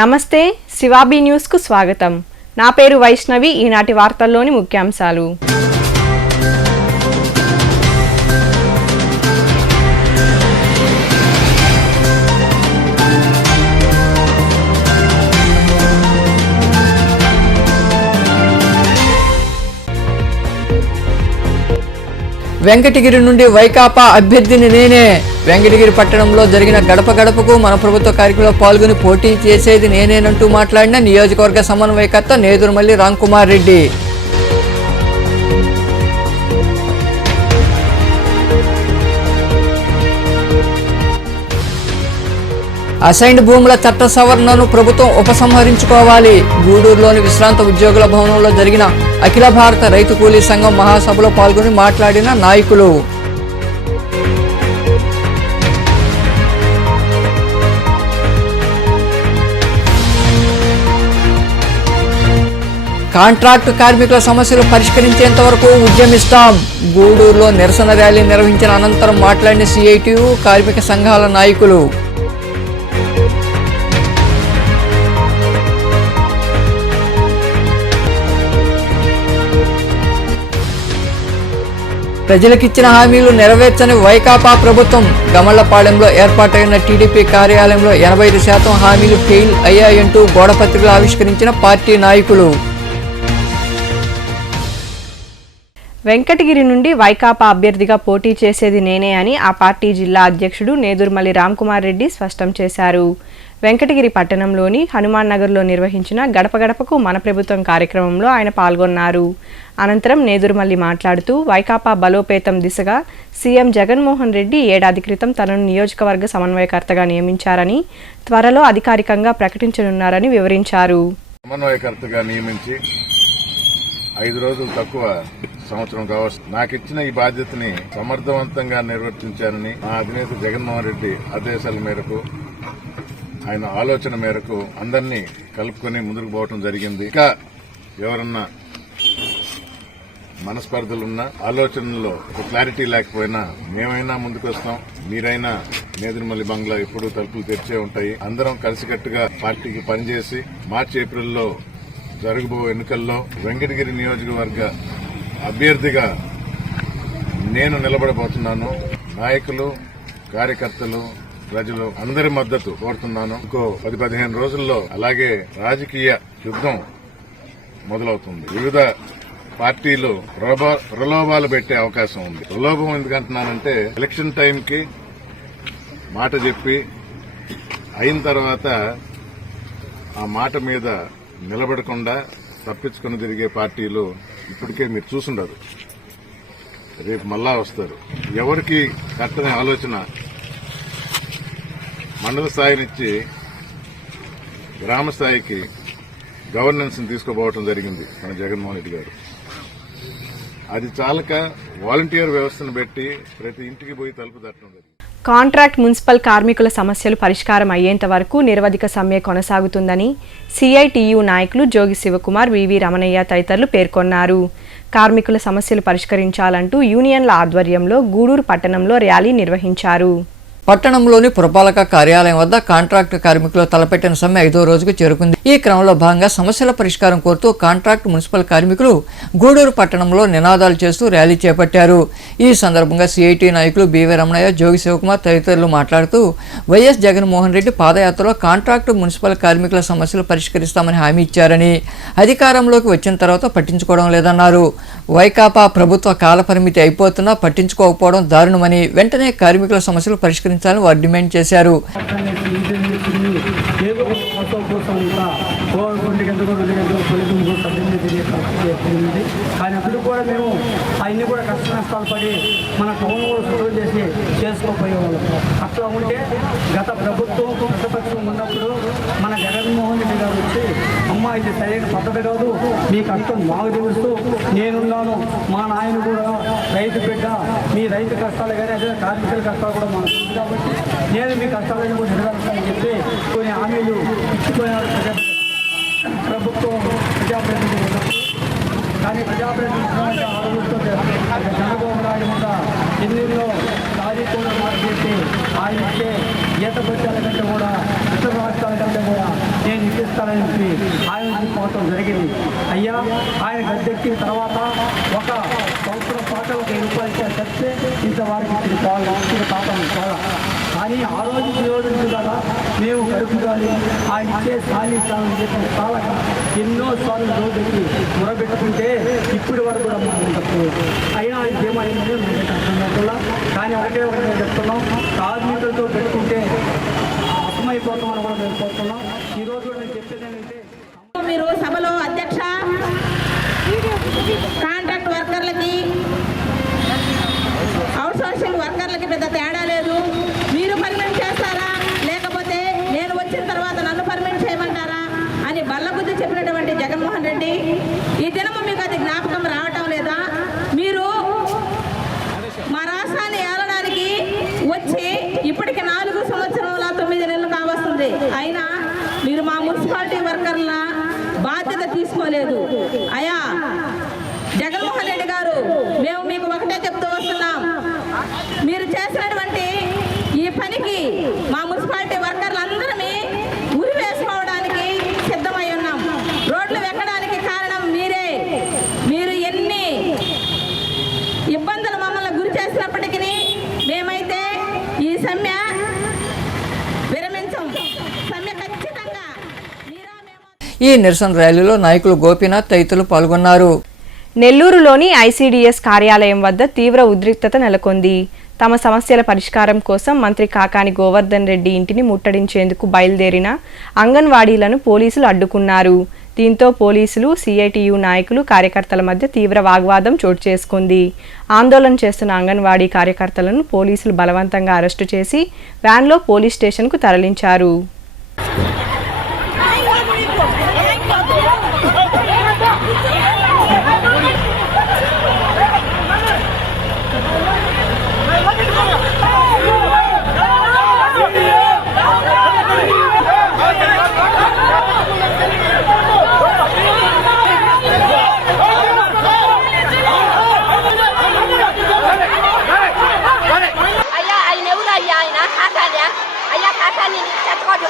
నమస్తే, శివాబీ న్యూస్కు స్వాగతం. నా పేరు వైష్ణవి. ఈనాటి వార్తల్లోని ముఖ్యాంశాలు. వెంకటగిరి నుండి వైకాపా అభ్యర్థిని నేనే. వెంకటగిరి పట్టణంలో జరిగిన గడప గడపకు మన ప్రభుత్వ కార్యక్రమంలో పాల్గొని పోటీ చేసేది నేనేనంటూ మాట్లాడిన నియోజకవర్గ సమన్వయకర్త నేదురుమల్లి రామ్కుమార్ రెడ్డి. అసైన్డ్ భూముల చట్ట సవరణను ప్రభుత్వం ఉపసంహరించుకోవాలి. గూడూరులోని విశ్రాంత ఉద్యోగుల భవనంలో జరిగిన అఖిల భారత రైతు కూలీ సంఘం మహాసభలో పాల్గొని మాట్లాడిన నాయకులు. కాంట్రాక్టు కార్మికుల సమస్యలు పరిష్కరించేంత వరకు ఉద్యమిస్తాం. గూడూరులో నిరసన ర్యాలీ నిర్వహించిన అనంతరం మాట్లాడిన సిఐటియు కార్మిక సంఘాల నాయకులు. ప్రజలకిచ్చిన హామీలు నెరవేర్చని వైకాపా ప్రభుత్వం. గమళ్లపాలెంలో ఏర్పాటైన టీడీపీ కార్యాలయంలో 85% హామీలు ఫెయిల్ అయ్యాయంటూ గోడపత్రికలు ఆవిష్కరించిన పార్టీ నాయకులు. వెంకటగిరి నుండి వైకాపా అభ్యర్థిగా పోటీ చేసేది నేనే అని ఆ పార్టీ జిల్లా అధ్యక్షుడు నేదురుమల్లి రామ్కుమార్ రెడ్డి స్పష్టం చేశారు. వెంకటగిరి పట్టణంలోని హనుమాన్ నగర్లో నిర్వహించిన గడప గడపకు మన ప్రభుత్వం కార్యక్రమంలో ఆయన పాల్గొన్నారు. అనంతరం నేదురుమల్లి మాట్లాడుతూ వైకాపా బలోపేతం దిశగా సీఎం జగన్మోహన్ రెడ్డి ఏడాది క్రితం తనను నియోజకవర్గ సమన్వయకర్తగా నియమించారని, త్వరలో అధికారికంగా ప్రకటించనున్నారని వివరించారు. సమన్వయకర్తగా నియమించి 5 రోజులు తక్కువ సంవత్సరం కావచ్చు. నాకిచ్చిన ఈ బాధ్యతని సమర్థవంతంగా నిర్వర్తించానని నా అధినేత జగన్మోహన్ రెడ్డి ఆదేశాల మేరకు, ఆయన ఆలోచన మేరకు అందరినీ కలుపుకొని ముందుకు పోవటం జరిగింది. ఇంకా ఎవరన్నా మనస్పర్ధలున్నా, ఆలోచనలో క్లారిటీ లేకపోయినా మేమైనా ముందుకు వస్తాం. మీరైనా నేదురుమల్లి బంగ్లా ఎప్పుడూ తలుపులు తెరిచే ఉంటాయి. అందరం కలిసికట్టుగా పార్టీకి పనిచేసి మార్చి ఏప్రిల్లో జరగబో ఎన్నికల్లో వెంకటగిరి నియోజకవర్గ అభ్యర్థిగా నేను నిలబడబోతున్నాను. నాయకులు, కార్యకర్తలు, ప్రజలు అందరి మద్దతు కోరుతున్నాను. ఇంకో 10-15 రోజుల్లో అలాగే రాజకీయ యుద్ధం మొదలవుతుంది. వివిధ పార్టీలు ప్రలోభాలు పెట్టే అవకాశం ఉంది. ప్రలోభం ఎందుకంటున్నానంటే, ఎలక్షన్ టైంకి మాట చెప్పి అయిన తర్వాత ఆ మాట మీద నిలబడకుండా తప్పించుకుని తిరిగే పార్టీలు ఇప్పటికే మీరు చూసుండరు. రేపు మళ్ళా వస్తారు. ఎవరికి కట్టని ఆలోచన మండల స్థాయి నుంచి గ్రామ స్థాయికి గవర్నెన్స్ ని తీసుకుపోవడం జరిగింది మన జగన్మోహన్ రెడ్డి గారు. అది చాలక వాలంటీర్ వ్యవస్థను పెట్టి ప్రతి ఇంటికి పోయి తలుపు తట్టడం జరిగింది. కాంట్రాక్ట్ మున్సిపల్ కార్మికుల సమస్యలు పరిష్కారం అయ్యేంత వరకు నిరవధిక సమ్మె కొనసాగుతుందని సిఐటియు నాయకులు జోగి శివకుమార్, వివి రమణయ్య తదితరులు పేర్కొన్నారు. కార్మికుల సమస్యలు పరిష్కరించాలంటూ యూనియన్ల ఆధ్వర్యంలో గూడూరు పట్టణంలో ర్యాలీ నిర్వహించారు. పట్టణంలోని పురపాలక కార్యాలయం వద్ద కాంట్రాక్టు కార్మికులు తలపెట్టిన సమ్మె 5వ రోజుకు చేరుకుంది. ఈ క్రమంలో భాగంగా సమస్యల పరిష్కారం కోరుతూ కాంట్రాక్టు మున్సిపల్ కార్మికులు గూడూరు పట్టణంలో నినాదాలు చేస్తూ ర్యాలీ చేపట్టారు. ఈ సందర్భంగా సిఐటి నాయకులు బివి రమణయ్య, జోగి శివకుమార్ తదితరులు మాట్లాడుతూ వైఎస్ జగన్మోహన్ రెడ్డి పాదయాత్రలో కాంట్రాక్టు మున్సిపల్ కార్మికుల సమస్యలు పరిష్కరిస్తామని హామీ ఇచ్చారని, అధికారంలోకి వచ్చిన తర్వాత పట్టించుకోవడం లేదన్నారు. వైకాపా ప్రభుత్వ కాలపరిమితి అయిపోతున్నా పట్టించుకోకపోవడం దారుణమని, వెంటనే కార్మికుల సమస్యలు పరిష్కరించాలని వారు డిమాండ్ చేశారు. కానీ అప్పుడు కూడా మేము అవన్నీ కూడా కష్ట నష్టాలు పడి మన టౌన్ కూడా చేసి చేసుకోపోయేవాళ్ళం. అట్లా ఉంటే గత ప్రభుత్వం ప్రతిపక్షం ఉన్నప్పుడు మన జగన్మోహన్ రెడ్డి గారు వచ్చి, అమ్మ ఇది సరైన పద్ధతి కాదు, మీ కష్టం మాకు తెలుస్తూ నేనున్నాను, మా నాయన కూడా రైతు బిడ్డ, మీ రైతు కష్టాలు కానీ అదే కార్మికుల కష్టాలు కూడా మనకు ఉంది కాబట్టి నేను మీ కష్టాలను కూడా నెరవేర్చాలని చెప్పి కొన్ని హామీలు ఇచ్చిపోయినారు ప్రభుత్వం ప్రజాప్రతినిధులు. కానీ ప్రజాప్రతినిధులు చంద్రబాబు నాయుడు మీద ఎన్నికల్లో తారీఖులు మార్చేసి ఆయన ఇచ్చే ఈత పట్టాల కంటే కూడా ఇతర రాష్ట్రాల కంటే కూడా నేను జరిగింది. అయ్యా ఆయన గద్దెక్కిన తర్వాత ఒక సంవత్సరం పాటు 1000 రూపాయలు చెప్తే ఇంత వారికి ఇచ్చిన పాపం చాలా. కానీ ఆ రోజు నియోజకవర్గం కదా మేము కడుపు కానీ ఆయన ఇచ్చే ఖాళీ స్థానం చెప్పిన చాలా ఎన్నో సార్లు రోజుకి మొరబెట్టుకుంటే ఇప్పటి వరకు కూడా మనం తక్కువ. అయినా ఆయన ఏమైంది కానీ ఒకటే నేను చెప్తున్నాం, కార్మికులతో పెట్టుకుంటే అర్థమైపోతామని కూడా మేము కోరుతున్నాం. ఈరోజు కూడా నేను చెప్పేది ఏంటంటే మీరు సభలో అధ్యక్ష కాంట్రాక్ట్ వర్కర్లకి అవుట్ సోర్సింగ్ వర్కర్లకి పెద్ద తేడా లేదు. మీరు పర్మనెంట్ చేస్తారా లేకపోతే నేను వచ్చిన తర్వాత నన్ను పర్మనెంట్ చేయమంటారా అని బల్లబుద్ధి చెప్పినటువంటి జగన్మోహన్ రెడ్డి ఈ దినము మీకు అది జ్ఞాపకం రావటం లేదా? మీరు మా రాష్ట్రాన్ని ఏలడానికి వచ్చి ఇప్పటికి 4 సంవత్సరాల 9 నెలలు కావస్తుంది. అయినా మీరు మా మున్సిపాలిటీ వర్కర్ల బాధ్యత తీసుకోలేదు. అయ్యా జగన్మోహన్ రెడ్డి గారు, మేము మీకు ఒకటే చెప్తూ వస్తున్నాం, మీరు చేసినటువంటి ఈ పనికి మా మున్సిపాలిటీ వర్కర్లందరమే ఉరి వేసుకోవడానికి సిద్ధమై ఉన్నాం. రోడ్లు ఎక్కడానికి కారణం మీరే. మీరు ఎన్ని ఇబ్బందులు మమ్మల్ని గురి చేసినప్పటికీ మేమైతే ఈ సమ్మె విరమించం. సమ్మె ఖచ్చితంగా ఈ నిరసన ర్యాలీలో నాయకులు గోపీనాథ్ తదితరులు పాల్గొన్నారు. నెల్లూరులోని ఐసీడీఎస్ కార్యాలయం వద్ద తీవ్ర ఉద్రిక్తత నెలకొంది. తమ సమస్యల పరిష్కారం కోసం మంత్రి కాకాని గోవర్ధన్ రెడ్డి ఇంటిని ముట్టడించేందుకు బయలుదేరిన అంగన్వాడీలను పోలీసులు అడ్డుకున్నారు. దీంతో పోలీసులు, సిఐటియు నాయకులు, కార్యకర్తల మధ్య తీవ్ర వాగ్వాదం చోటు చేసుకుంది. ఆందోళన చేస్తున్న అంగన్వాడీ కార్యకర్తలను పోలీసులు బలవంతంగా అరెస్టు చేసి వ్యాన్లో పోలీస్ స్టేషన్కు తరలించారు.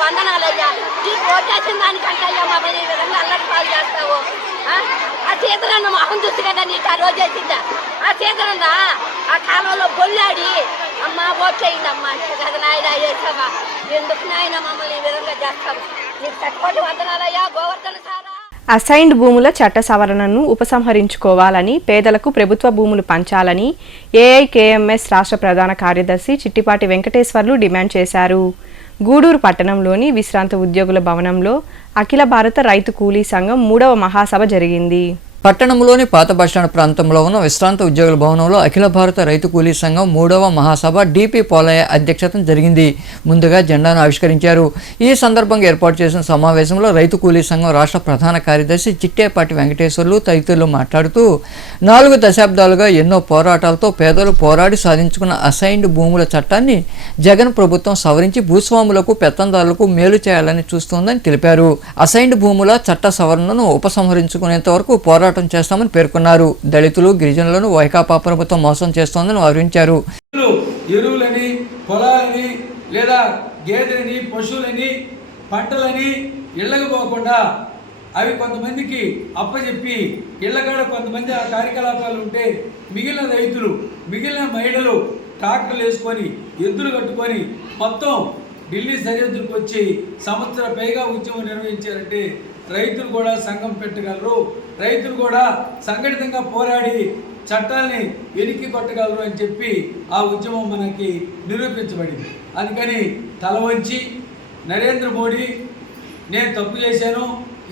వందనాలయ్యా, నీకు ఓటేసిన దానికంటే అయ్యా మమ్మల్ని ఈ విధంగా అల్లరి పాలు చేస్తావు. ఆ సీతనన్న మొహం చూసి కదా నీకు ఆ రోజు వేసిందా? ఆ సీతనన్న ఆ కాలంలో బొల్లాడి అమ్మ ఓట్లేయండి అమ్మ కదా నాయన వేసావా, ఎందుకు నాయన మమ్మల్ని ఈ విధంగా చేస్తావు? నీకు చట్టుకోటి వందనాలయ్యా గోవర్ధన సారా. అసైన్డ్ భూముల చట్ట సవరణను ఉపసంహరించుకోవాలని, పేదలకు ప్రభుత్వ భూములు పంచాలని ఏఐకేఎంఎస్ రాష్ట్ర ప్రధాన కార్యదర్శి చిట్టిపాటి వెంకటేశ్వర్లు డిమాండ్ చేశారు. గూడూరు పట్టణంలోని విశ్రాంత ఉద్యోగుల భవనంలో అఖిల భారత రైతు కూలీ సంఘం 3వ మహాసభ జరిగింది. పట్టణంలోని పాత బస్టాండ్ ప్రాంతంలో ఉన్న విశ్రాంత ఉద్యోగుల భవనంలో అఖిల భారత రైతు కూలీ సంఘం 3వ మహాసభ డిపి పోలయ్య అధ్యక్షతన జరిగింది. ముందుగా జెండాను ఆవిష్కరించారు. ఈ సందర్భంగా ఏర్పాటు చేసిన సమావేశంలో రైతు కూలీ సంఘం రాష్ట్ర ప్రధాన కార్యదర్శి చిట్టేపాటి వెంకటేశ్వర్లు తదితరులు మాట్లాడుతూ 4 దశాబ్దాలుగా ఎన్నో పోరాటాలతో పేదలు పోరాడి సాధించుకున్న అసైన్డ్ భూముల చట్టాన్ని జగన్ ప్రభుత్వం సవరించి భూస్వాములకు, పెత్తందారులకు మేలు చేయాలని చూస్తోందని తెలిపారు. అసైన్డ్ భూముల చట్ట సవరణను ఉపసంహరించుకునేంత వరకు పోరాటం చేస్తామని పేర్కొన్నారు. దళితులు, గిరిజనులను వైకాపా ప్రభుత్వం మోసం చేస్తోందని వివరించారు. ఎరువులని, పొలాలని లేదా గేదెలని, పశువులని, పంటలని ఇళ్లకు పోకుండా అవి కొంతమందికి అప్పచెప్పి ఇళ్లకాడ కొంతమంది ఆ కార్యకలాపాలు ఉంటే మిగిలిన రైతులు, మిగిలిన మహిళలు ట్రాక్టర్లు వేసుకొని, ఎద్దులు కట్టుకొని మొత్తం ఢిల్లీ సరిహద్దులకు వచ్చి సంవత్సరం పైగా ఉద్యమం నిర్వహించారంటే రైతులు కూడా సంఘం పెట్టగలరు, రైతులు కూడా సంఘటితంగా పోరాడి చట్టాలని వెనక్కి కొట్టగలరు అని చెప్పి ఆ ఉద్యమం మనకి నిరూపించబడింది. అందుకని తల వంచి నరేంద్ర మోడీ నేను తప్పు చేశాను,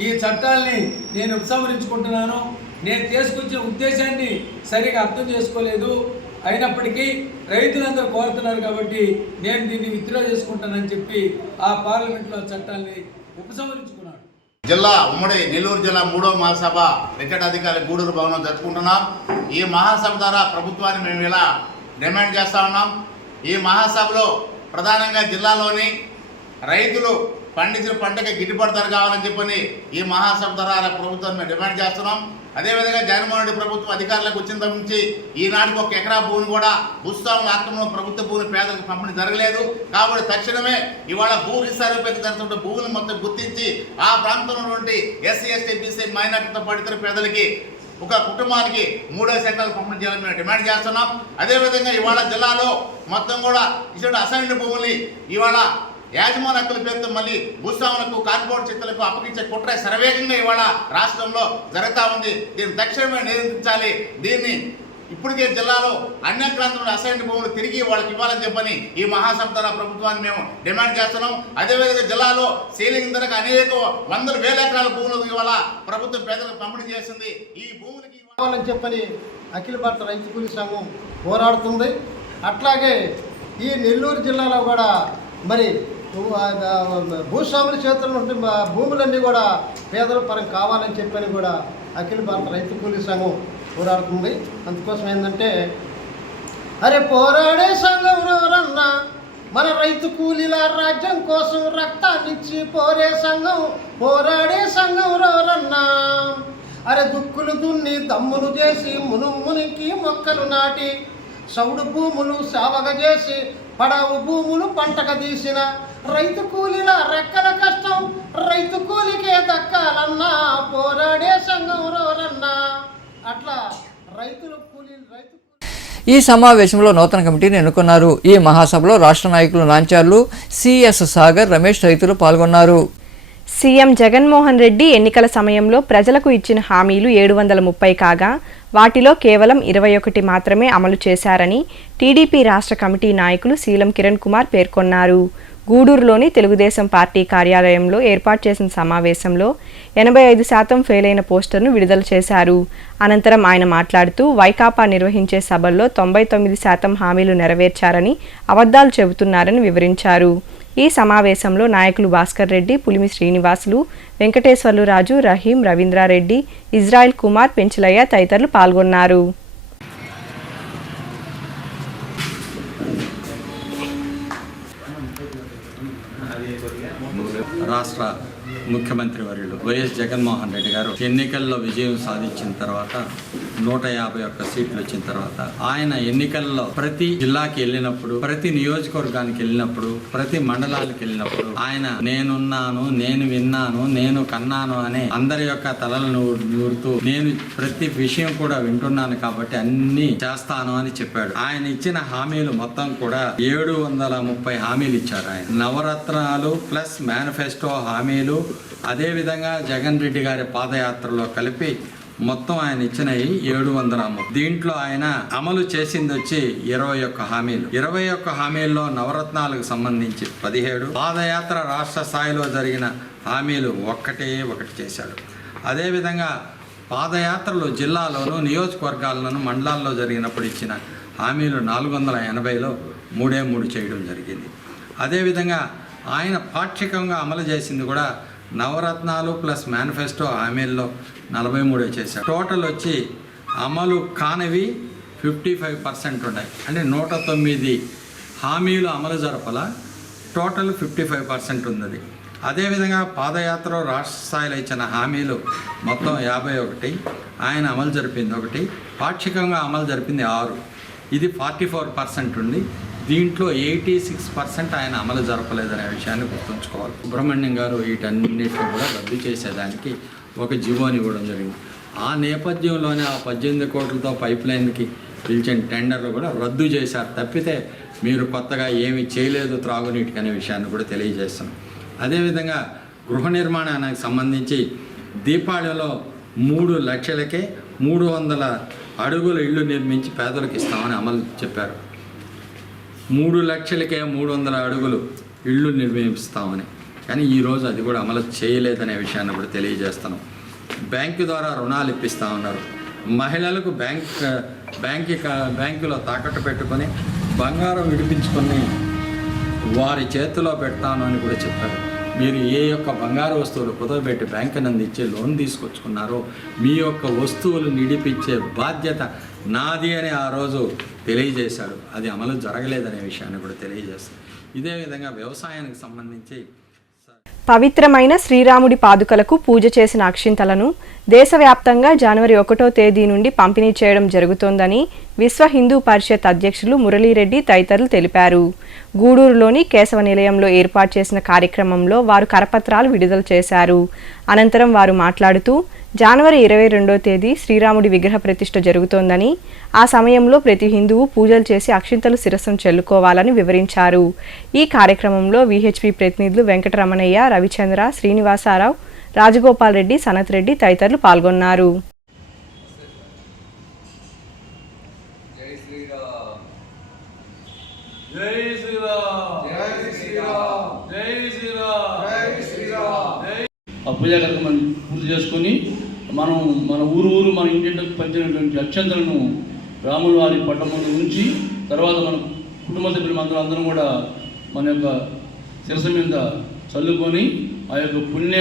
ఈ చట్టాలని నేను ఉపసంహరించుకుంటున్నాను, నేను తీసుకొచ్చిన ఉద్దేశాన్ని సరిగా అర్థం చేసుకోలేదు, అయినప్పటికీ రైతులందరూ కోరుతున్నారు కాబట్టి నేను దీన్ని విత్డ్రా చేసుకుంటానని చెప్పి ఆ పార్లమెంట్లో చట్టాన్ని ఉపసంహరించుకున్నాడు. జిల్లా ఉమ్మడి నెల్లూరు జిల్లా 3వ మహాసభ రికార్డ్ అధికారి గూడూరు భవనం జరుపుకుంటున్నాం. ఈ మహాసభ ద్వారా ప్రభుత్వాన్ని మేము ఇలా డిమాండ్ చేస్తూ ఉన్నాం. ఈ మహాసభలో ప్రధానంగా జిల్లాలోని రైతులు పండించిన పంటకి గిట్టుబాటు ధర కావాలని చెప్పని ఈ మహాసభ ద్వారా ప్రభుత్వాన్ని మేము డిమాండ్ చేస్తున్నాం. అదేవిధంగా జగన్మోహన్ రెడ్డి ప్రభుత్వం అధికారులకు వచ్చిన నుంచి ఈనాటికి 1 ఎకరా భూమిని కూడా భూస్వాముల ఆక్రమణలో ప్రభుత్వ భూమిని పేదలకు పంపిణీ జరగలేదు. కాబట్టి తక్షణమే ఇవాళ భూ రీసర్వేకి జరుగుతున్న భూములను మొత్తం గుర్తించి ఆ ప్రాంతంలో ఉన్నటువంటి ఎస్సీ, ఎస్టీ, బీసీ, మైనార్టీతో పాటు ఇతర పేదలకి ఒక కుటుంబానికి 3 సెక్టార్లు పంపిణీ చేయాలని మేము డిమాండ్ చేస్తున్నాం. అదేవిధంగా ఇవాళ జిల్లాలో మొత్తం కూడా ఇటువంటి అసైన్డ్ భూముల్ని ఇవాళ యాజమాన్య హక్కుల పేరుతో మళ్ళీ భూస్వాములకు, కార్పొరేట్ శక్తులకు అప్పగించే కుట్ర శరవేగంగా ఇవాళ రాష్ట్రంలో జరుగుతూ ఉంది. దీన్ని తక్షణమే నియంత్రించాలి. దీన్ని ఇప్పటికే జిల్లాలో అన్యక్రాంతంలో అసైన్డ్ భూములు తిరిగి వాళ్ళకి ఇవ్వాలని చెప్పని ఈ మహాసభ ద్వారా ప్రభుత్వాన్ని మేము డిమాండ్ చేస్తున్నాం. అదేవిధంగా జిల్లాలో సీలింగ్ ధరకు అనేక వందల వేల ఎకరాల భూములు ఇవాళ ప్రభుత్వం పేదలకు పంపిణీ చేస్తుంది. ఈ భూములకి ఇవ్వాలని చెప్పని అఖిల భారత రైతు కూలీ సంఘం పోరాడుతుంది. అట్లాగే ఈ నెల్లూరు జిల్లాలో కూడా మరి భూస్వాముల చేతుల్లో ఉంటే భూములన్నీ కూడా పేదల పరం కావాలని చెప్పని కూడా అఖిల భారత రైతు కూలీ సంఘం పోరాడుతుంది. అందుకోసం ఏంటంటే అరే పోరాడే సంఘం ఎవరన్నా మన రైతు కూలీల రాజ్యం కోసం రక్తాన్నిచ్చి పోరాడే సంఘం ఎవరన్నా అరే దుక్కులు దున్ని దమ్ములు చేసి మునికి మొక్కలు నాటి సౌడు భూములు సావగ చేసి పడవు భూములు పంటక తీసిన రైతు కూలీల రెక్కల కష్టం రైతు కూలికే దక్కాలన్నా పోరాడే సంఘం రోరన్నా అట్లా రైతులు ఈ సమావేశంలో నూతన కమిటీని ఎన్నుకున్నారు. ఈ మహాసభలో రాష్ట్ర నాయకులు నాంచార్లు సిఎస్ సాగర్, రమేష్ తదితరులు పాల్గొన్నారు. సీఎం జగన్మోహన్ రెడ్డి ఎన్నికల సమయంలో ప్రజలకు ఇచ్చిన హామీలు 730 కాగా వాటిలో కేవలం 21 మాత్రమే అమలు చేశారని టీడీపీ రాష్ట్ర కమిటీ నాయకులు శీలం కిరణ్ కుమార్ పేర్కొన్నారు. గూడూరులోని తెలుగుదేశం పార్టీ కార్యాలయంలో ఏర్పాటు చేసిన సమావేశంలో 85% ఫెయిల్ అయిన పోస్టర్ను విడుదల చేశారు. అనంతరం ఆయన మాట్లాడుతూ వైకాపా నిర్వహించే సభల్లో 99% హామీలు నెరవేర్చారని అబద్ధాలు చెబుతున్నారని వివరించారు. ఈ సమావేశంలో నాయకులు భాస్కర్ రెడ్డి, పులిమి శ్రీనివాసులు, వెంకటేశ్వర్లు రాజు, రహీం, రవీంద్రారెడ్డి, ఇజ్రాయిల్ కుమార్, పెంచలయ్య తదితరులు పాల్గొన్నారు. రాష్ట్ర ముఖ్యమంత్రి వర్యులు వైఎస్ జగన్మోహన్ రెడ్డి గారు ఎన్నికల్లో విజయం సాధించిన తర్వాత 151 సీట్లు వచ్చిన తర్వాత ఆయన ఎన్నికల్లో ప్రతి జిల్లాకి వెళ్ళినప్పుడు, ప్రతి నియోజకవర్గానికి వెళ్ళినప్పుడు, ప్రతి మండలానికి వెళ్ళినప్పుడు ఆయన నేనున్నాను, నేను విన్నాను, నేను కన్నాను అనే అందరి యొక్క తలలను నూరుతూ నేను ప్రతి విషయం కూడా వింటున్నాను కాబట్టి అన్ని చేస్తాను అని చెప్పాడు. ఆయన ఇచ్చిన హామీలు మొత్తం కూడా 730 హామీలు ఇచ్చారు. ఆయన నవరత్నాలు ప్లస్ మేనిఫెస్టో హామీలు, అదేవిధంగా జగన్ రెడ్డి గారి పాదయాత్రలో కలిపి మొత్తం ఆయన ఇచ్చినవి 730. దీంట్లో ఆయన అమలు చేసింది వచ్చి 21 హామీలు. 21 హామీల్లో నవరత్నాలకు సంబంధించి 17, పాదయాత్ర రాష్ట్ర స్థాయిలో జరిగిన హామీలు ఒకటి చేశాడు. అదేవిధంగా పాదయాత్రలు జిల్లాలోను, నియోజకవర్గాల్లోను, మండలాల్లో జరిగినప్పుడు ఇచ్చిన హామీలు 480లో 3 చేయడం జరిగింది. అదేవిధంగా ఆయన పాక్షికంగా అమలు చేసింది కూడా నవరత్నాలు ప్లస్ మేనిఫెస్టో హామీల్లో 43 చేశారు. టోటల్ వచ్చి అమలు కానివి 55% ఉన్నాయి. అంటే 109 హామీలు అమలు జరపల, టోటల్ 55% ఉన్నది. అదేవిధంగా పాదయాత్ర రాష్ట్ర స్థాయిలో ఇచ్చిన హామీలు మొత్తం 51, ఆయన అమలు జరిపింది 1, పాక్షికంగా అమలు జరిపింది 6. ఇది 44% ఉంది. దీంట్లో 86% ఆయన అమలు జరపలేదనే విషయాన్ని గుర్తుంచుకోవాలి. సుబ్రహ్మణ్యం గారు వీటన్నిటిని కూడా రద్దు చేసేదానికి ఒక జీవోని ఇవ్వడం జరిగింది. ఆ నేపథ్యంలోనే ఆ 18 కోట్లతో పైప్ లైన్కి పిలిచిన టెండర్లు కూడా రద్దు చేశారు. తప్పితే మీరు కొత్తగా ఏమి చేయలేదు త్రాగునీటికి అనే విషయాన్ని కూడా తెలియజేస్తున్నాం. అదేవిధంగా గృహ నిర్మాణానికి సంబంధించి దీపావళిలో 3 లక్షలకే 300 అడుగుల ఇళ్ళు నిర్మించి పేదలకు ఇస్తామని అమలు చెప్పారు. 3 లక్షలకే 300 అడుగులు ఇళ్ళు నిర్మిస్తామని, కానీ ఈరోజు అది కూడా అమలు చేయలేదనే విషయాన్ని కూడా తెలియజేస్తున్నాం. బ్యాంకు ద్వారా రుణాలు ఇప్పిస్తూ ఉన్నారు. మహిళలకు బ్యాంకులో తాకట్టు పెట్టుకొని బంగారం విడిపించుకొని వారి చేతిలో పెడతాను అని కూడా చెప్పారు. మీరు ఏ యొక్క బంగారు వస్తువులు కుదవబెట్టి బ్యాంకు నందించే లోన్ తీసుకొచ్చుకున్నారో మీ యొక్క వస్తువులు నిడిపించే బాధ్యత నాది అని ఆ రోజు తెలియజేశాడు. అది అమలు జరగలేదనే విషయాన్ని కూడా తెలియజేస్తాను. ఇదే విధంగా వ్యవసాయానికి సంబంధించి పవిత్రమైన శ్రీరాముడి పాదుకలకు పూజ చేసిన అక్షింతలను దేశవ్యాప్తంగా జనవరి 1వ తేదీ నుండి పంపిణీ చేయడం జరుగుతోందని విశ్వ హిందూ పరిషత్ అధ్యక్షులు మురళీరెడ్డి తదితరులు తెలిపారు. గూడూరులోని కేశవ నిలయంలో ఏర్పాటు చేసిన కార్యక్రమంలో వారు కరపత్రాలు విడుదల చేశారు. అనంతరం వారు మాట్లాడుతూ జనవరి 22వ తేదీ శ్రీరాముడి విగ్రహ ప్రతిష్ఠ జరుగుతోందని, ఆ సమయంలో ప్రతి హిందువు పూజలు చేసి అక్షింతలు శిరస్సును చెల్లుకోవాలని వివరించారు. ఈ కార్యక్రమంలో విహెచ్పి ప్రతినిధులు వెంకటరమణయ్య, రవిచంద్ర, శ్రీనివాసరావు, రాజగోపాల్ రెడ్డి, సనత్ రెడ్డి తదితరులు పాల్గొన్నారు. ఆ పూజా కార్యక్రమాన్ని పూర్తి చేసుకొని మనం మన ఊరు మన ఇంటింటికి పంచినటువంటి అక్షంతలను రాముల వారి పట్టం ముందు ఉంచి తర్వాత మన కుటుంబ సభ్యులు అందరం కూడా మన యొక్క శిరస్సు మీద చల్లుకొని ఆ యొక్క పుణ్య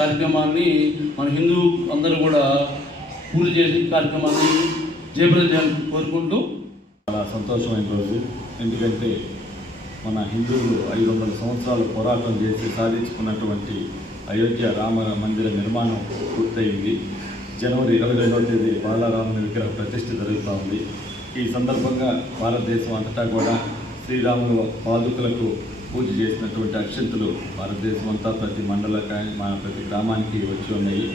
కార్యక్రమాన్ని మన హిందూ అందరూ కూడా పూర్తి చేసి కార్యక్రమాన్ని జయప్రదం చేయాలని కోరుకుంటూ చాలా సంతోషమైన రోజు. ఎందుకంటే మన హిందువులు 500 సంవత్సరాలు పోరాటం చేసి సాధించుకున్నటువంటి అయోధ్య రామ మందిర నిర్మాణం పూర్తయింది. జనవరి 22వ తేదీ బాలరాముని విగ్రహ ప్రతిష్ఠ జరుగుతూ ఉంది. ఈ సందర్భంగా భారతదేశం అంతటా కూడా శ్రీరాముల పాదుకలకు పూజ చేసినటువంటి అక్షంతులు భారతదేశం అంతా ప్రతి ప్రతి గ్రామానికి వచ్చి ఉన్నాయి.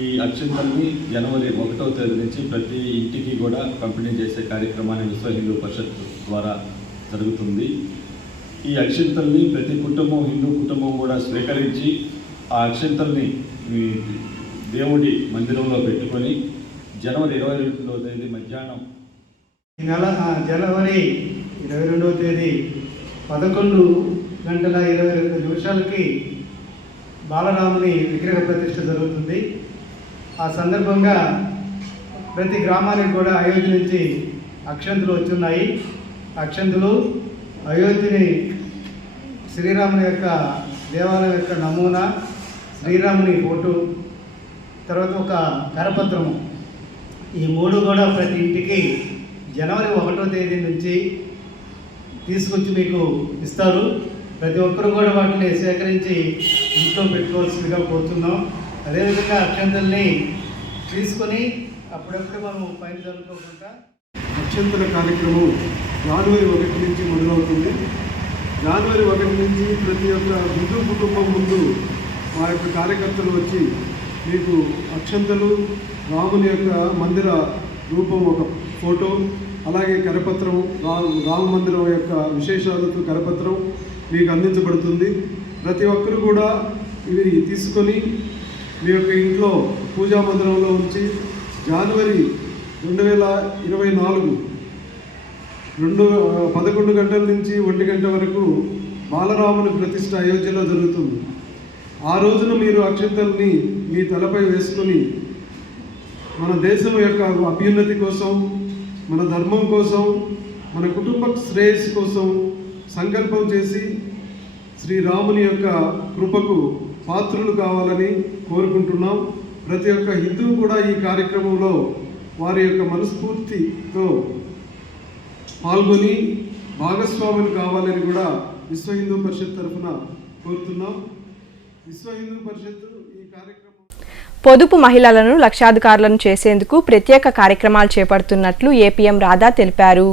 ఈ అక్షంతల్ని జనవరి 1వ తేదీ నుంచి ప్రతి ఇంటికి కూడా పంపిణీ చేసే కార్యక్రమాన్ని విశ్వ హిందూ పరిషత్ ద్వారా జరుగుతుంది. ఈ అక్షంతల్ని ప్రతి కుటుంబం, హిందూ కుటుంబం కూడా స్వీకరించి ఆ అక్షంతల్ని దేవుడి మందిరంలో పెట్టుకొని జనవరి 22వ తేదీ మధ్యాహ్నం ఈ నెల జనవరి 22వ తేదీ 11:22 బాలరాముని విగ్రహ ప్రతిష్ఠ జరుగుతుంది. ఆ సందర్భంగా ప్రతి గ్రామానికి కూడా అయోధ్య నుంచి అక్షంతులు వచ్చున్నాయి. అక్షంతులు అయోధ్యని శ్రీరాముని యొక్క దేవాలయం యొక్క నమూనా, శ్రీరాముని ఫోటో, తర్వాత ఒక కరపత్రము, ఈ 3 కూడా ప్రతి ఇంటికి జనవరి 1వ తేదీ నుంచి తీసుకొచ్చి మీకు ఇస్తారు. ప్రతి ఒక్కరు కూడా వాటిని సేకరించి ఇంట్లో పెట్టుకోవాల్సిందిగా కోరుతున్నాం. అదేవిధంగా అక్షంతల్ని తీసుకొని అప్పుడప్పుడు మనం పైన జరుపుకోకుండా అక్షంతల కార్యక్రమం జనవరి 1 నుంచి మొదలవుతుంది. జనవరి 1 నుంచి ప్రతి ఒక్క హిందూ కుటుంబం ముందు మా యొక్క కార్యకర్తలు వచ్చి మీకు అక్షంతలు, రాముని యొక్క మందిర రూపం ఒక ఫోటో, అలాగే కరపత్రం, రామ మందిరం యొక్క విశేషాలతో కరపత్రం మీకు అందించబడుతుంది. ప్రతి ఒక్కరు కూడా ఇవి తీసుకొని మీ యొక్క ఇంట్లో పూజా మందిరంలో ఉంచి జనవరి 2024 11 గంటల నుంచి 1 గంట వరకు బాలరాముని ప్రతిష్ఠ అయోధ్యలో జరుగుతుంది. ఆ రోజున మీరు అక్షంతల్ని మీ తలపై వేసుకొని మన దేశం యొక్క అభ్యున్నతి కోసం, మన ధర్మం కోసం, మన కుటుంబ శ్రేయస్సు కోసం సంకల్పం చేసి శ్రీరాముని యొక్క కృపకు పాత్రులు కావాలని కోరుకుంటున్నాం. ప్రతి ఒక్క హిందువు కూడా ఈ కార్యక్రమంలో వారి యొక్క మనస్ఫూర్తితో పాల్గొని భాగస్వాములు కావాలని కూడా విశ్వ హిందూ పరిషత్ తరఫున కోరుతున్నాం. విశ్వ హిందూ పరిషత్ ఈ కార్యక్రమం పొదుపు మహిళలను లక్షాధికారులను చేసేందుకు ప్రత్యేక కార్యక్రమాలు చేపడుతున్నట్లు ఏపీఎం రాధా తెలిపారు.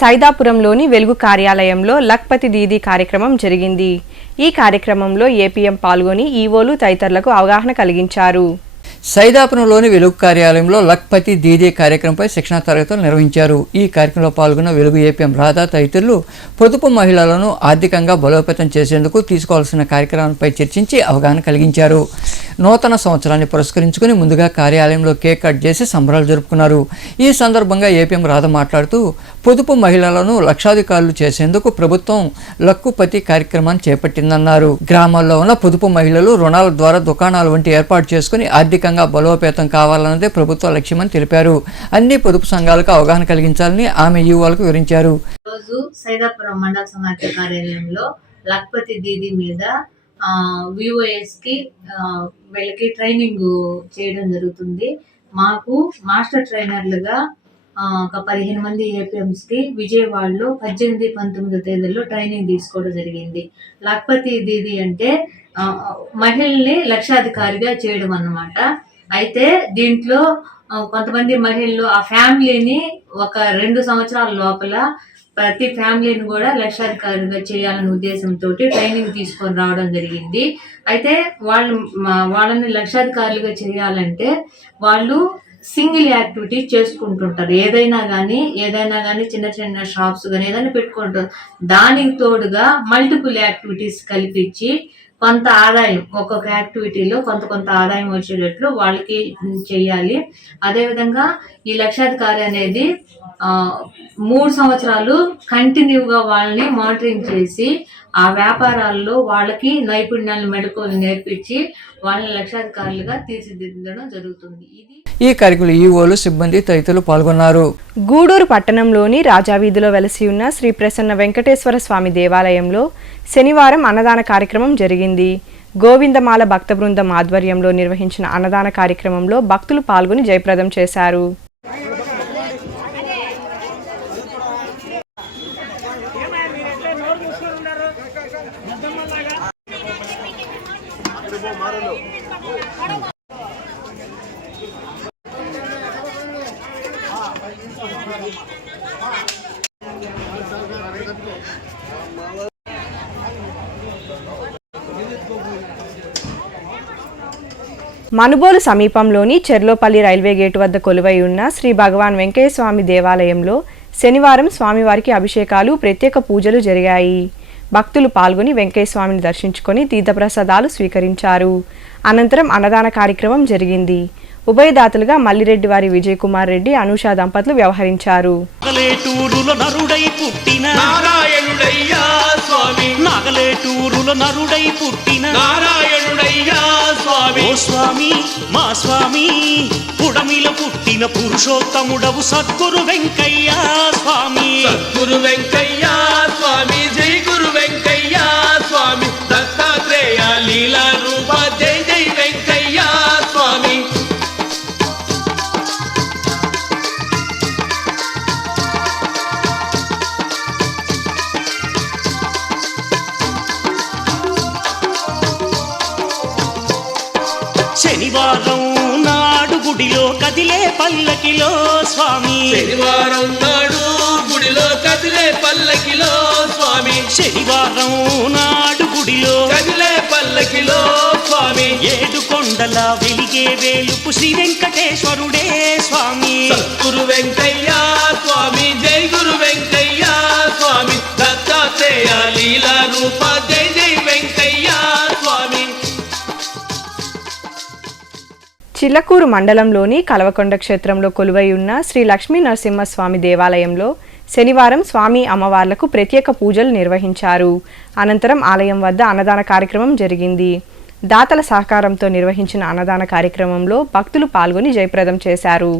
సైదాపురంలోని వెలుగు కార్యాలయంలో లక్పతి దీదీ కార్యక్రమం జరిగింది. ఈ కార్యక్రమంలో ఏపీఎం పాల్గొని ఈవోలు తదితరులకు అవగాహన కలిగించారు. సైదాపురంలోని వెలుగు కార్యాలయంలో లక్పతి దీదీ కార్యక్రమంపై శిక్షణా తరగతులు నిర్వహించారు. ఈ కార్యక్రమంలో పాల్గొన్న వెలుగు ఏపీఎం రాధా తదితరులు పొదుపు మహిళలను ఆర్థికంగా బలోపేతం చేసేందుకు తీసుకోవాల్సిన కార్యక్రమాలపై చర్చించి అవగాహన కలిగించారు. నూతన సంవత్సరాన్ని పురస్కరించుకుని ముందుగా కార్యాలయంలో కేక్ కట్ చేసి సంబరాలు జరుపుకున్నారు. ఈ సందర్భంగా ఏపీఎం రాధా మాట్లాడుతూ పొదుపు మహిళలను లక్షాధికారులు చేసేందుకు ప్రభుత్వం లక్కుపతి కార్యక్రమాన్ని చేపట్టిందన్నారు. గ్రామాల్లో ఉన్న పొదుపు మహిళలు రుణాల ద్వారా దుకాణాలు వంటి ఏర్పాటు చేసుకుని ఆర్థికంగా బలోపేతం కావాలన్నదే ప్రభుత్వ లక్ష్యమని తెలిపారు. అన్ని పొదుపు సంఘాలకు అవగాహన కలిగించాలని ఆమె ఈవోలకు వివరించారు. రోజు సైదాపురం మండల సమాఖ్య కార్యాలయంలో లక్పతి దీదీ మీద విఓఎస్ కి వీళ్ళకి ట్రైనింగ్ చేయడం జరుగుతుంది. మాకు మాస్టర్ ట్రైనర్లుగా ఒక 15 మంది ఏపీఎంస్కి విజయవాడలో 18, 19 తేదీల్లో ట్రైనింగ్ తీసుకోవడం జరిగింది. లక్పతి దీది అంటే మహిళల్ని లక్షాధికారిగా చేయడం అన్నమాట. అయితే దీంట్లో కొంతమంది మహిళలు ఆ ఫ్యామిలీని ఒక 2 సంవత్సరాల లోపల ప్రతి ఫ్యామిలీని కూడా లక్షాధికారిగా చేయాలనే ఉద్దేశంతో ట్రైనింగ్ తీసుకొని రావడం జరిగింది. అయితే వాళ్ళని లక్షాధికారులుగా చేయాలంటే వాళ్ళు సింగిల్ యాక్టివిటీ చేసుకుంటుంటారు. ఏదైనా కానీ చిన్న చిన్న షాప్స్ కానీ ఏదైనా పెట్టుకుంటారు. దానికి తోడుగా మల్టిపుల్ యాక్టివిటీస్ కల్పించి కొంత ఆదాయం, ఒక్కొక్క యాక్టివిటీలో కొంత ఆదాయం వచ్చేటట్లు వాళ్ళకి చేయాలి. అదేవిధంగా ఈ లక్షాధికారి అనేది 3 సంవత్సరాలు కంటిన్యూగా వాళ్ళని మానిటరింగ్ చేసి ఆ వ్యాపారాల్లో వాళ్ళకి నైపుణ్యాలను మెళకువలు నేర్పించి వాళ్ళని లక్షాధికారులుగా తీర్చిదిద్దడం జరుగుతుంది. ఈ కార్యక్రమంలో ఈఓలు, సిబ్బంది తదితరులు పాల్గొన్నారు. గూడూరు పట్టణంలోని రాజావీధిలో వెలసి ఉన్న శ్రీ ప్రసన్న వెంకటేశ్వర స్వామి దేవాలయంలో శనివారం అన్నదాన కార్యక్రమం జరిగింది. గోవిందమాల భక్త బృందం ఆధ్వర్యంలో నిర్వహించిన అన్నదాన కార్యక్రమంలో భక్తులు పాల్గొని జయప్రదం చేశారు. మనుబోలు సమీపంలోని చెర్లోపల్లి రైల్వే గేటు వద్ద కొలువై ఉన్న శ్రీ భగవాన్ వెంకయ్య స్వామి దేవాలయంలో శనివారం స్వామివారికి అభిషేకాలు, ప్రత్యేక పూజలు జరిగాయి. భక్తులు పాల్గొని వెంకయ్య స్వామిని దర్శించుకొని తీర్థప్రసాదాలు స్వీకరించారు. అనంతరం అన్నదాన కార్యక్రమం జరిగింది. ఉభయదాతలుగా మల్లిరెడ్డి వారి విజయ్ కుమార్ రెడ్డి, అనూష దంపతులు వ్యవహరించారు. స్వామి మా స్వామి పుడమిలో పుట్టిన పురుషోత్తముడవు సద్గురు వెంకయ్య స్వామి. సద్గురు వెంకయ్య స్వామి, జై గురు వెంకయ్య స్వామి. దత్తాత్రేయ లీలా రూప, జై జై వెంకయ్య స్వామి. శనివారం నాడు గుడిలో కదిలే పల్లకిలో స్వామి. శనివారం నాడు గుడిలో కదిలే పల్లకిలో స్వామి. శనివారం నాడు గుడిలో కదిలే పల్లకిలో స్వామి. 7 కొండల వెలిగే వేలుపు శ్రీ వెంకటేశ్వరుడే స్వామి. సద్గురు వెంకయ్య స్వామి, జై గురు వెంకయ్య స్వామి. దత్తాత్రేయ లీలా రూప, జై జై వెంకయ్య స్వామి. చిల్లకూరు మండలంలోని కలవకొండ క్షేత్రంలో కొలువై ఉన్న శ్రీ లక్ష్మీ నరసింహస్వామి దేవాలయంలో శనివారం స్వామి అమ్మవార్లకు ప్రత్యేక పూజలు నిర్వహించారు. అనంతరం ఆలయం వద్ద అన్నదాన కార్యక్రమం జరిగింది. దాతల సహకారంతో నిర్వహించిన అన్నదాన కార్యక్రమంలో భక్తులు పాల్గొని జయప్రదం చేశారు.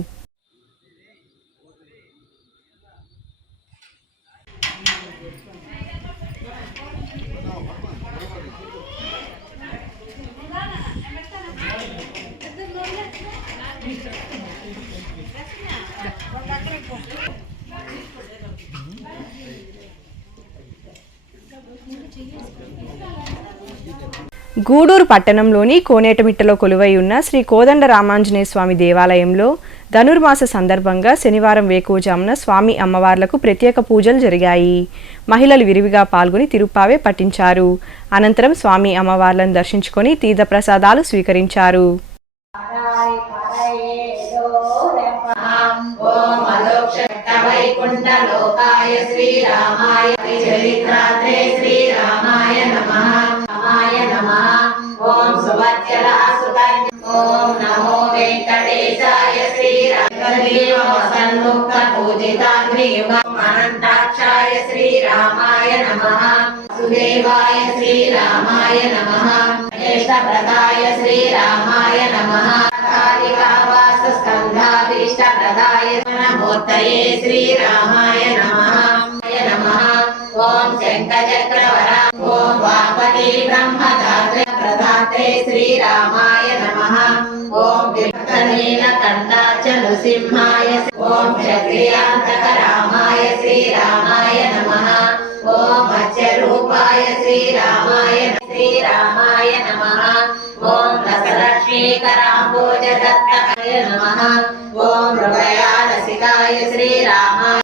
గూడూరు పట్టణంలోని కోనేటమిట్టలో కొలువై ఉన్న శ్రీ కోదండ రామాంజనేయ స్వామి దేవాలయంలో ధనుర్మాస సందర్భంగా శనివారం వేకువజామున స్వామి అమ్మవార్లకు ప్రత్యేక పూజలు జరిగాయి. మహిళలు విరివిగా పాల్గొని తిరుప్పావే పఠించారు. అనంతరం స్వామి అమ్మవార్లను దర్శించుకొని తీర్థప్రసాదాలు స్వీకరించారు. ఓం సువత్సలాసుతన్ ఓం నమో వెంకటేశాయ శ్రీరామ పూజితాగ్నియుగ అనంతాక్షాయ శ్రీరామాయ నమః సుదేవాయ శ్రీరామాయ నమః జ్యేష్ఠప్రదాయ శ్రీరామాయ నమః కాళికావాస స్కంధాభీష్టప్రదాయ మూర్తయే శ్రీరామాయ నమః ఓం శంఖచక్రవర ఓం వాపతి బ్రహ్మదాత్రే ప్రదాత్రే శ్రీరామాయ నమః ఓం విభక్తనీలకంఠాచ నరసింహాయ ఓం క్షత్రియాంతక రామాయ శ్రీరామాయ నమః ఓం మత్స్యరూపాయ శ్రీరామాయ నమః ఓం రసలక్ష్మీకరాంబోజదత్తకాయ నమః ఓం హృదయారసికాయ శ్రీరామాయ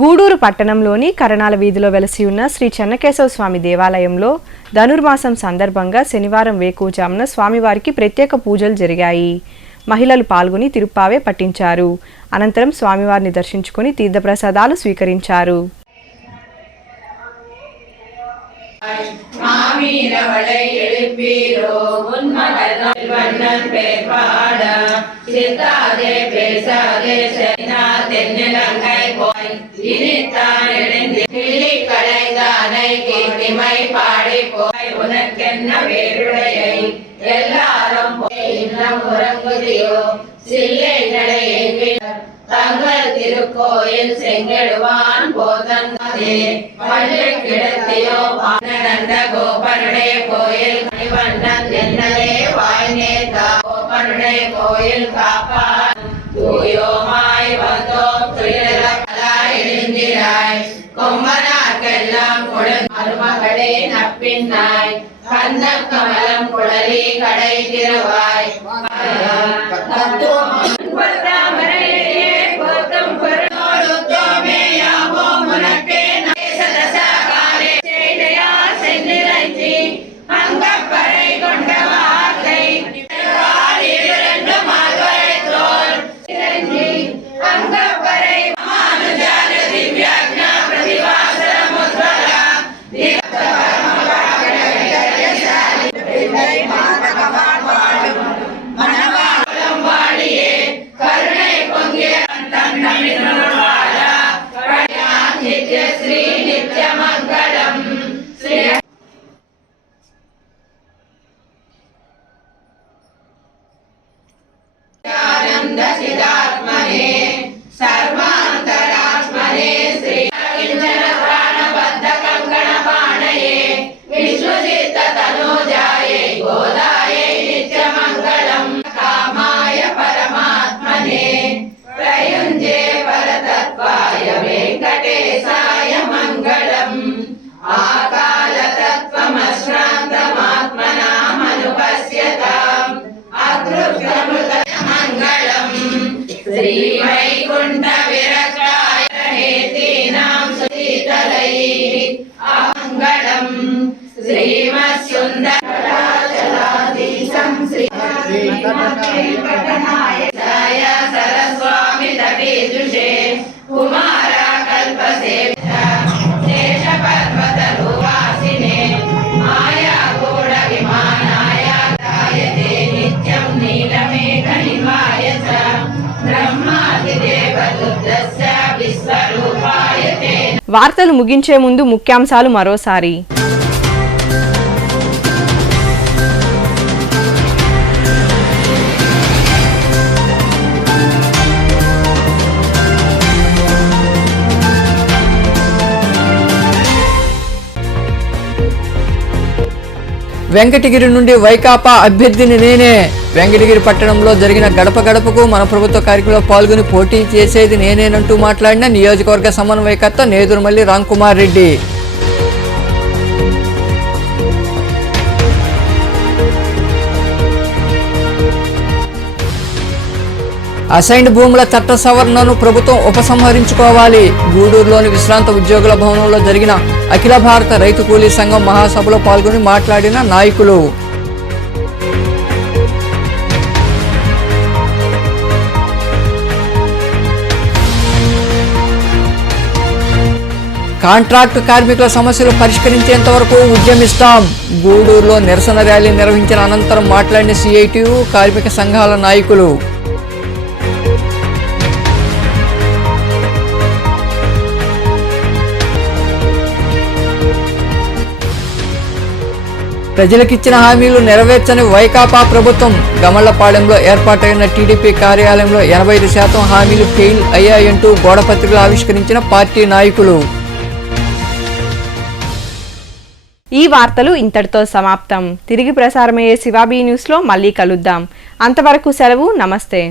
గూడూరు పట్టణంలోని కరణాల వీధిలో వెలసి ఉన్న శ్రీ చెన్నకేశవ స్వామి దేవాలయంలో ధనుర్మాసం సందర్భంగా శనివారం వేకువజామున స్వామివారికి ప్రత్యేక పూజలు జరిగాయి. మహిళలు పాల్గొని తిరుప్పావే పట్టించారు. అనంతరం స్వామివారిని దర్శించుకుని తీర్థప్రసాదాలు స్వీకరించారు. மாமீரவளை எழுப்பீரோ உன்மகன் வண்ணன் பேர்பாட சித்தாதே பேசாதே சென்னா தென்னலங்கை போய் இனித்தான் எழுந்து கிள்ளி களைதானை கீர்த்திமை பாடி போய் உனக்கென்ன வேருடையை எல்லாரும் போய் இன்னும் உறங்குதியோ சில்லை நடையை தங்கள் திருக்கோயில் செங்கெடுவான் போதந்தே பள்ளி கிடத்தியோ நடந்த கோபனுடைய கோயில் கணிவண்ணன் என்னலே வாய்நேதா கோபனுடைய கோயில் காப்பான் தூயோமாய் வந்தோம் துயரலாய் எழுந்திராய் கொம்பனார்க்கெல்லாம் கொடு மருமகளே நப்பின்னாய் கந்த கமலம் குழலி கடை திருவாய் వార్తలు ముగించే ముందు ముఖ్యాంశాలు మరోసారి. వెంకటగిరి నుండి వైకాపా అభ్యర్థిని నేనే. వెంకటగిరి పట్టణంలో జరిగిన గడప గడపకు మన ప్రభుత్వ కార్యక్రమంలో పాల్గొని పోటీ చేసేది నేనేనంటూ మాట్లాడిన నియోజకవర్గ సమన్వయకర్త నేదురుమల్లి రామ్కుమార్ రెడ్డి. అసైన్డ్ భూముల చట్ట సవరణను ప్రభుత్వం ఉపసంహరించుకోవాలి. గూడూరులోని విశ్రాంత ఉద్యోగుల భవనంలో జరిగిన అఖిల భారత రైతు కూలీ సంఘం మహాసభలో పాల్గొని మాట్లాడిన నాయకులు. కాంట్రాక్టు కార్మికుల సమస్యలు పరిష్కరించేంత వరకు ఉద్యమిస్తాం. గూడూరులో నిరసన ర్యాలీ నిర్వహించిన అనంతరం మాట్లాడిన సిఐటియు కార్మిక సంఘాల నాయకులు. ప్రజలకిచ్చిన హామీలు నెరవేర్చని వైకాపా ప్రభుత్వం. గమళ్లపాలెంలో ఏర్పాటైన టీడీపీ కార్యాలయంలో 85% హామీలు ఫెయిల్ అయ్యాయంటూ గోడపత్రికలు ఆవిష్కరించిన పార్టీ నాయకులు. ఈ వార్తలు ఇంతటితో సమాప్తం. తిరిగి ప్రసారమయ్యే శివాబీ న్యూస్లో మళ్ళీ కలుద్దాం. అంతవరకు సెలవు. నమస్తే.